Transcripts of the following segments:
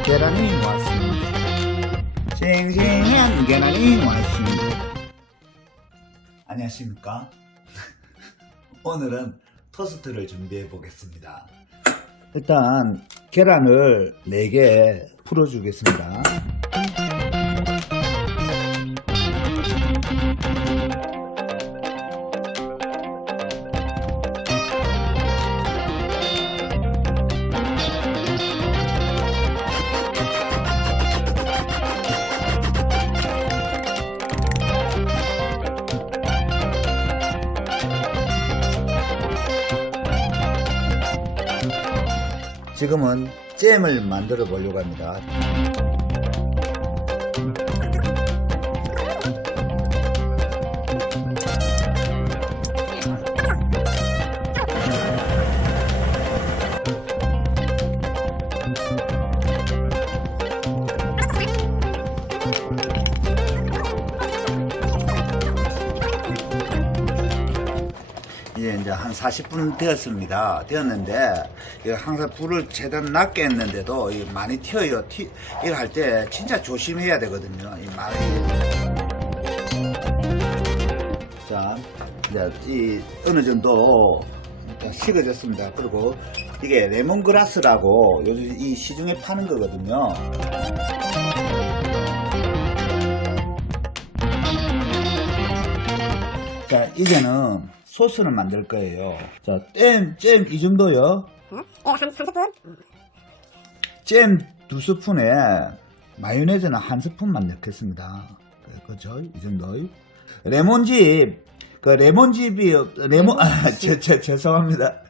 계란이 왔습니다. 싱싱한 계란이 왔습니다. 안녕하십니까? 오늘은 토스트를 준비해 보겠습니다. 일단 계란을 4개 풀어 주겠습니다. 지금은 잼을 만들어 보려고 합니다. 이제 한 40분 되었습니다. 되었는데 항상 불을 최대한 낮게 했는데도 이 많이 튀어요. 튀, 이거 할 때 진짜 조심해야 되거든요. 이 많이. 자, 이제 이 어느 정도 식어졌습니다. 그리고 이게 레몬그라스라고 요즘 이 시중에 파는 거거든요. 자, 이제는 소스를 만들 거예요. 자, 잼, 잼 이 정도요. 한 30분? 잼두 스푼에 마요네즈는 한 스푼만 넣겠습니다. 그죠? 이 정도. 레몬즙, 그 레몬즙이, 없- 레몬, 아, 제, 제, 죄송합니다.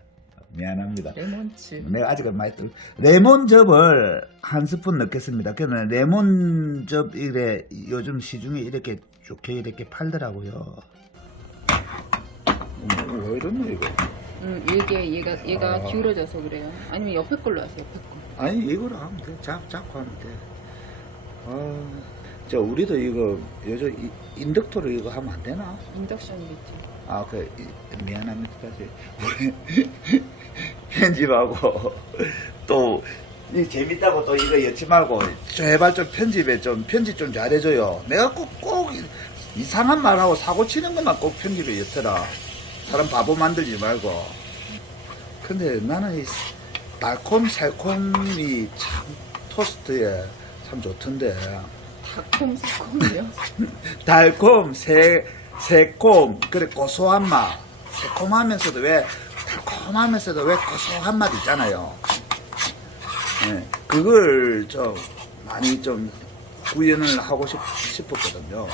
미안합니다. 레몬즙. 내가 아직 많이 들 레몬즙을 한 스푼 넣겠습니다. 그러면 레몬즙 이래 요즘 시중에 이렇게 좋게 이렇게 팔더라고요. 음, 왜 이러노 이거? 음, 이게 얘가 얘가 아. 기울어져서 그래요. 아니면 옆에 걸로 하세요. 옆에 거. 아니 이거로 하면 돼. 잡 잡고 하면 돼. 아, 저 우리도 이거 요즘 이- 인덕토로 이거 하면 안 되나? 인덕션이겠지. 아, 그 이- 미안합니다. 다시 우리 편집하고 또 이 재밌다고 또 이거 여치 말고 제발 좀 편집에 좀 편집 좀 잘해줘요. 내가 꼭 꼭 이상한 말하고 사고 치는 것만 꼭 편집에 였더라. 사람 바보 만들지 말고. 근데 나는 이 달콤 새콤이 참 토스트에 참 좋던데. 닭콤 새콤이요. 달콤, 새, 새콤, 그래 고소한 맛. 새콤하면서도 왜 달콤하면서도 왜 고소한 맛 있잖아요. 예, 그걸 좀 많이 좀 구현을 하고 싶, 싶었거든요.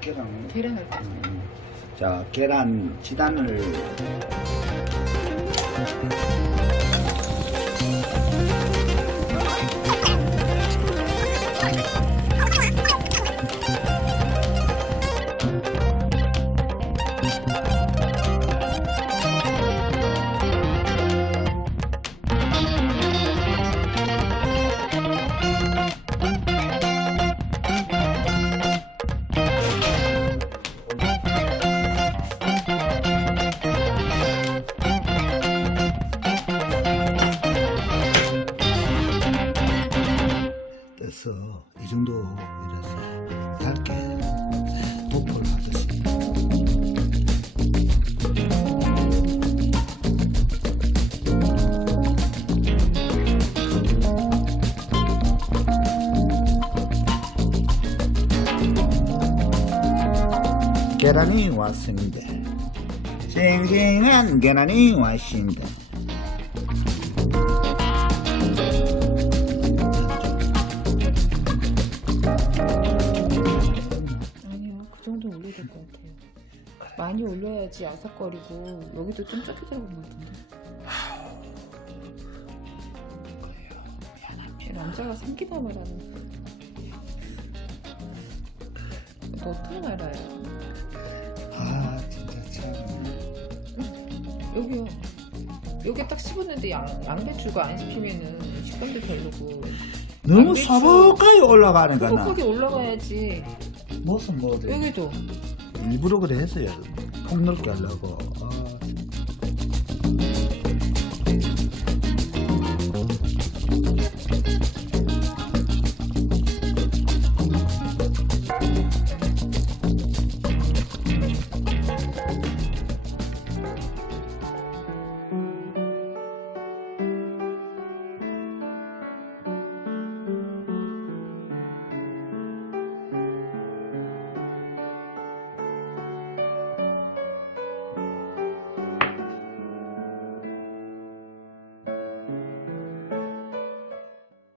계란, 계란을 까 음, 자 계란 지단을 정도 이래서 얇게. 계란이 왔습니다. 싱싱한 계란이 왔습니다. 것 같아요. 많이 올려야지 아삭거리고 여기도 좀 적게 들어간 것 같은데. 남자가 삼키다 말하는. 너 어떻게 알아요? 아 진짜 참. 여기요. 여기 딱 씹었는데 양, 양배추가 안 씹히면은 식감도 별로고 너무 양배추. 서먹하게 올라가는 거나 소복하게 올라가야지 무슨 뭐 여기도. 일부러 그래 했어요 폭 넓게 하려고. 아,